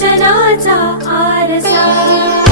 कांचनाचा आरसा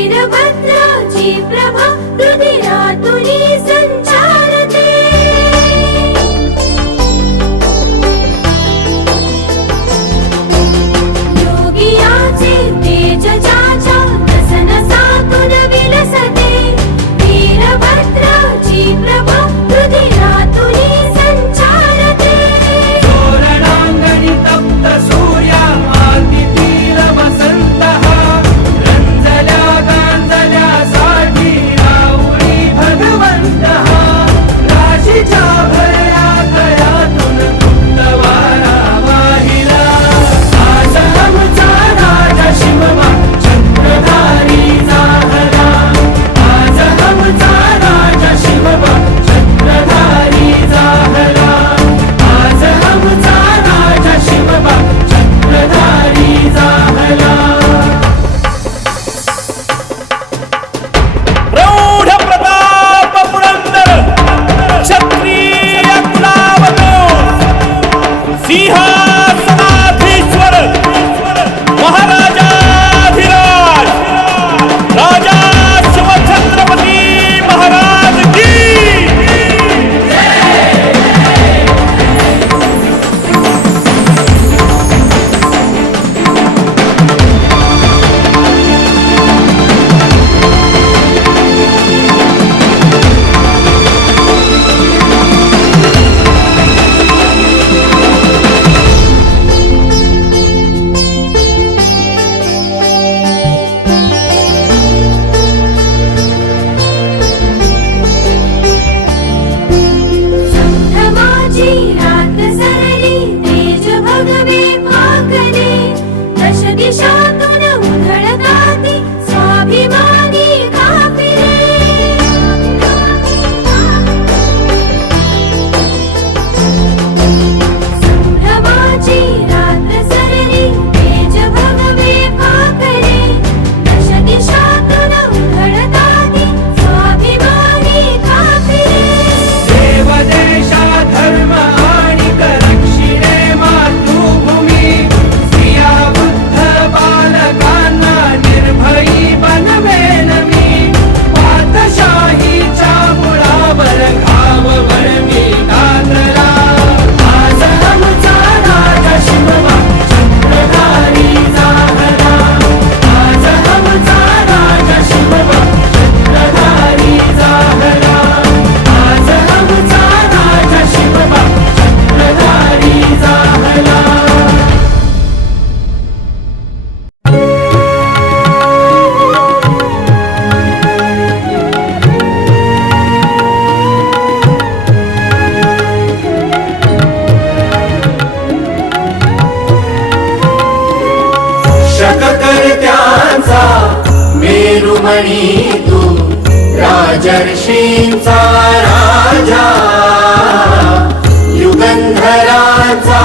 वीरभद्राची प्रभा रुधिरातुनी संचारते योगियाचे तेज ज्याच्या नसनसातून विलसते वीरभद्राची प्रभा रुधिरातुनी संचारते तोरणांगणी तप्त सूर्या आदितीर वसंतः मेरुमणी तू राजर्षींचा राजा युगंधराचा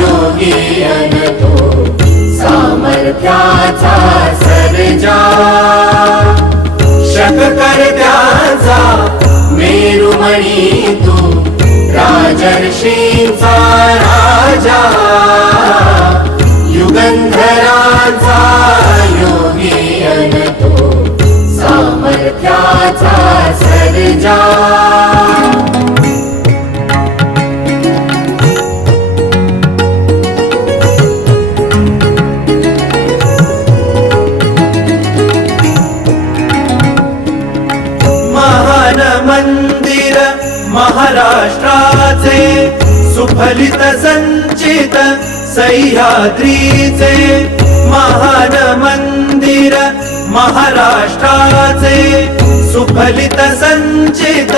योगी अन तो सामर्थ्याचा सर्जा शककर्त्याचा मेरुमणी तू राजर्षींचा राजा राजा युगंधरांचा योगी अन तो सामर्थ्याचा सर्जा महान मंदिर महाराष्ट्राचे सुफलित संचित सह्याद्रीचे महान मंदिर महाराष्ट्राचे सुफलित संचित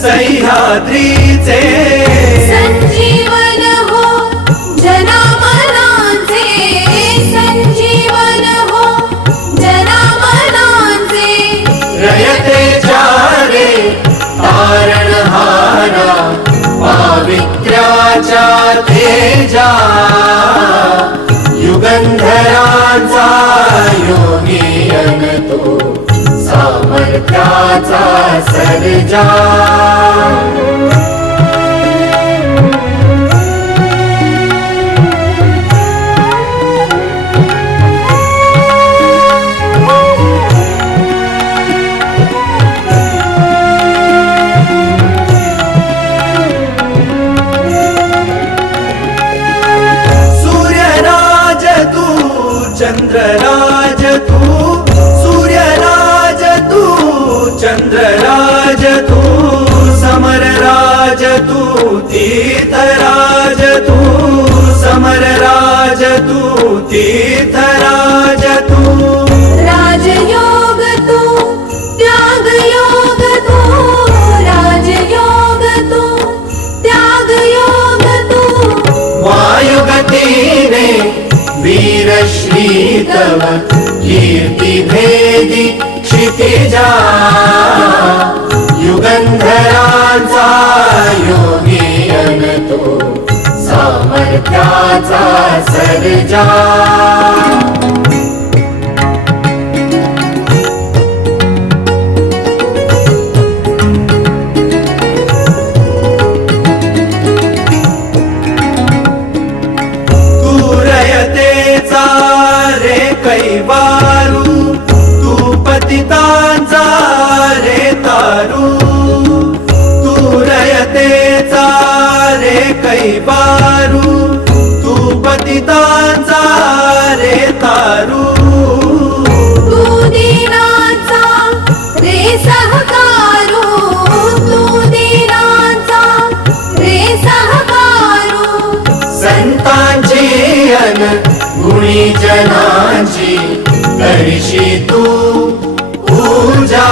सह्याद्रीचे संजीवन हो जनामनांचे संजीवन हो जनामनांचे रयतेच्या रे तारणहारा पावित्र्याच्या तेजा युगंधरांचा योगी अन तो सामर्थ्याचा सर्जा सूर्यराज तू चंद्रराज तू सूर्यराज तू चंद्रराज तू समरराज तू तीर्थराज तू समरराज तू तीर्थराज तू राजयोग तू त्यागयोग तू राजयोग तू त्यागयोग तू वायुगतीने वीरश्री तव कीर्ती भेदी क्षितिजा युगंधरांचा योगी अन तो सामर्थ्याचा सर्जा तू रयतेचा रे कैवारू तू पतितांचा रे तारू तू रयतेचा रे कैवारू तू पतितांचा रे तारू तू दीनाचा रे सहकारू तू दीनाचा रे सहकारू संतांची अन गुणी जनांची करशी तू पूजा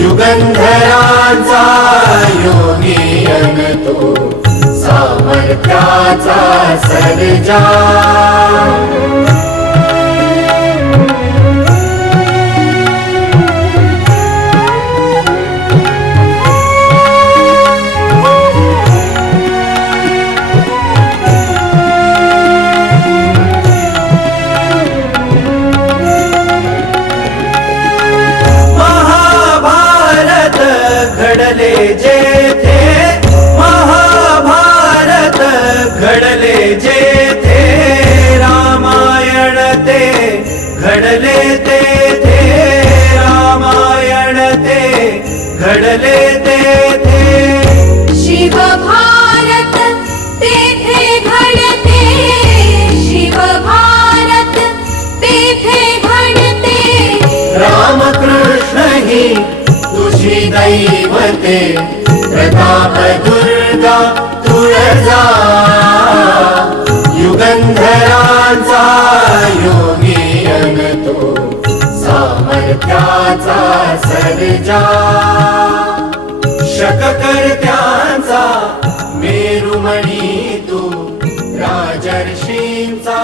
युगंधरांचा योगी अन तो सामर्थ्याचा सर्जा महाभारत घडले जेथे महाभारत घडले जेथे रामायण ते घडले तेथे रामायण ते घडले तेथे शिव भारत तेथे घडते शिव भारत तेथे घडते रामकृष्ण ही तुझी दैवते प्रताप दुर्गा तुळजा युगंधरांचा योगी अन तो सामर्थ्याचा सर्जा शककर्त्यांचा मेरुमणी तू राजर्षींचा